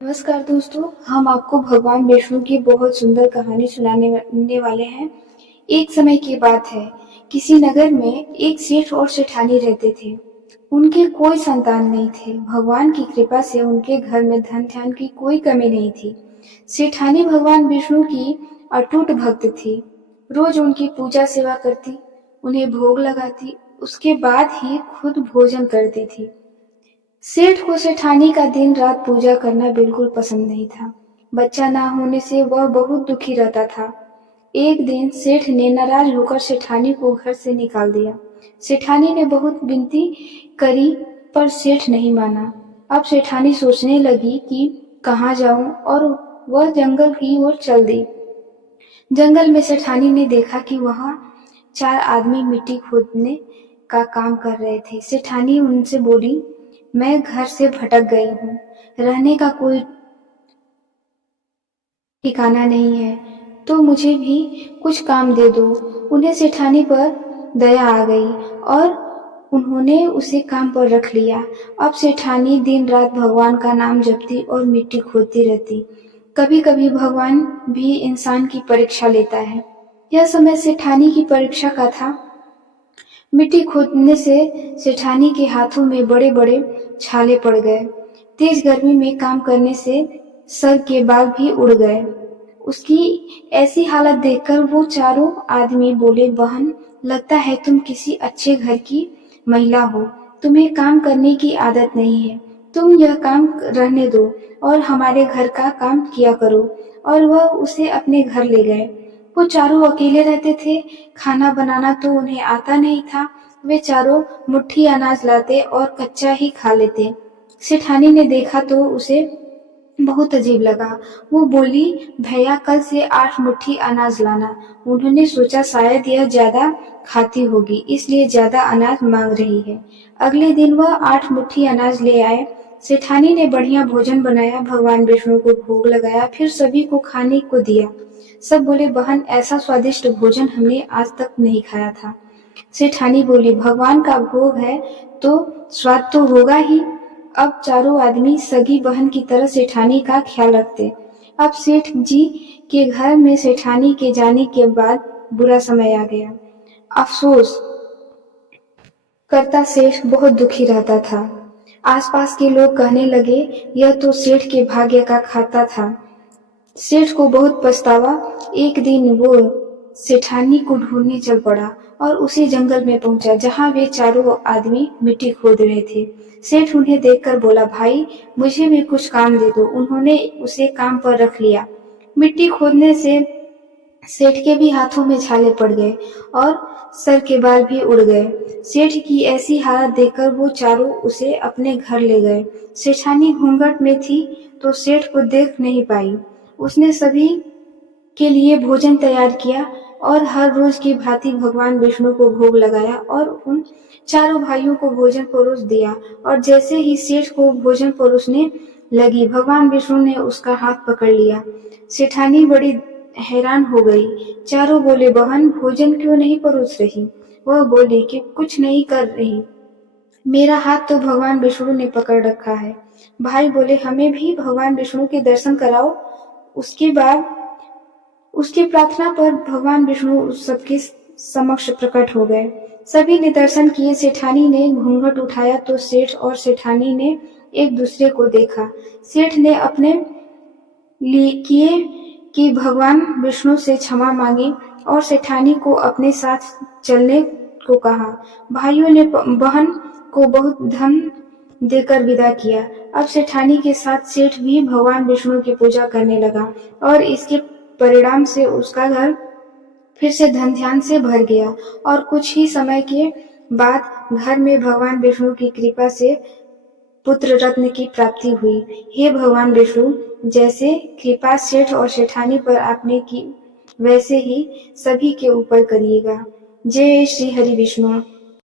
नमस्कार दोस्तों, हम आपको भगवान विष्णु की बहुत सुंदर कहानी सुनाने वाले हैं। एक समय की बात है, किसी नगर में एक सेठ और सेठानी रहते थे। उनके कोई संतान नहीं थे। भगवान की कृपा से उनके घर में धन धान्य की कोई कमी नहीं थी। सेठानी भगवान विष्णु की अटूट भक्त थी। रोज उनकी पूजा सेवा करती, उन्हें भोग लगाती, उसके बाद ही खुद भोजन करती थी। सेठ को सेठानी का दिन रात पूजा करना बिल्कुल पसंद नहीं था। बच्चा ना होने से वह बहुत दुखी रहता था। एक दिन सेठ ने नाराज होकर सेठानी को घर से निकाल दिया। सेठानी ने बहुत विनती करी पर सेठ नहीं माना। अब सेठानी सोचने लगी कि कहाँ जाऊं और वह जंगल की ओर चल दी। जंगल में सेठानी ने देखा कि वहाँ 4 आदमी मिट्टी खोदने का काम कर रहे थे। सेठानी उनसे बोली, मैं घर से भटक गई हूँ, रहने का कोई ठिकाना नहीं है, तो मुझे भी कुछ काम दे दो। उन्हें सेठानी पर दया आ गई और उन्होंने उसे काम पर रख लिया। अब सेठानी दिन रात भगवान का नाम जपती और मिट्टी खोदती रहती। कभी कभी भगवान भी इंसान की परीक्षा लेता है। यह समय सेठानी की परीक्षा का था। मिट्टी खोदने से सेठानी के हाथों में बड़े बड़े छाले पड़ गए। तेज गर्मी में काम करने से सर के बाल भी उड़ गए। उसकी ऐसी हालत देखकर वो 4 आदमी बोले, बहन, लगता है तुम किसी अच्छे घर की महिला हो। तुम्हें काम करने की आदत नहीं है। तुम यह काम रहने दो और हमारे घर का काम किया करो। और वह उसे अपने घर ले गए। वो चारों अकेले रहते थे। खाना बनाना तो उन्हें आता नहीं था। वे चारों मुट्ठी अनाज लाते और कच्चा ही खा लेते। सेठानी ने देखा तो उसे बहुत अजीब लगा। वो बोली, भैया, कल से 8 मुट्ठी अनाज लाना। उन्होंने सोचा शायद यह ज्यादा खाती होगी, इसलिए ज्यादा अनाज मांग रही है। अगले दिन वह 8 मुट्ठी अनाज ले आए। सेठानी ने बढ़िया भोजन बनाया, भगवान विष्णु को भोग लगाया, फिर सभी को खाने को दिया। सब बोले, बहन, ऐसा स्वादिष्ट भोजन हमने आज तक नहीं खाया था। सेठानी बोली, भगवान का भोग है तो स्वाद तो होगा ही। अब 4 आदमी सगी बहन की तरह सेठानी का ख्याल रखते। अब सेठ जी के घर में सेठानी के जाने के बाद बुरा समय आ गया। अफसोस करता सेठ बहुत दुखी रहता था। आसपास के लोग कहने लगे, यह तो सेठ के भाग्य का खाता था। सेठ को बहुत पछतावा। एक दिन वो सेठानी को ढूंढने चल पड़ा और उसी जंगल में पहुंचा जहां वे 4 आदमी मिट्टी खोद रहे थे। सेठ उन्हें देखकर बोला, भाई, मुझे भी कुछ काम दे दो। उन्होंने उसे काम पर रख लिया। मिट्टी खोदने से सेठ के भी हाथों में छाले पड़ गए और सर के बाल भी उड़ गए। सेठ की ऐसी हालत देखकर वो चारों उसे अपने घर ले गए। सेठानी घूंघट में थी तो सेठ को देख नहीं पाई। उसने सभी के लिए भोजन तैयार किया और हर रोज की भांति भगवान विष्णु को भोग लगाया और उन 4 भाइयों को भोजन परोस दिया। और जैसे ही सेठ को भोजन परोसने लगी, भगवान विष्णु ने उसका हाथ पकड़ लिया। सेठानी बड़ी हैरान हो गई। चारों बोले, बहन, भोजन क्यों नहीं परोस रही? वह बोली कि कुछ नहीं कर रही, मेरा हाथ तो भगवान विष्णु ने पकड़ रखा है। भाई बोले, हमें भी भगवान विष्णु के दर्शन कराओ। उसके बाद उसकी प्रार्थना पर भगवान विष्णु सबके समक्ष प्रकट हो गए। सभी ने दर्शन किए। सेठानी ने घूंघट उठाया तो सेठ और सेठानी ने एक दूसरे को देखा। सेठ ने अपने किए कि भगवान विष्णु से क्षमा मांगी और सेठानी को अपने साथ चलने को कहा। भाइयों ने बहन को बहुत धन देकर विदा किया। अब सेठानी के साथ सेठ भी भगवान विष्णु की पूजा करने लगा और इसके परिणाम से उसका घर फिर से धन ध्यान से भर गया। और कुछ ही समय के बाद घर में भगवान विष्णु की कृपा से पुत्र रत्न की प्राप्ति हुई। हे भगवान विष्णु, जैसे कृपा सेठ और सेठानी पर आपने की, वैसे ही सभी के ऊपर करिएगा। जय श्री हरि विष्णु।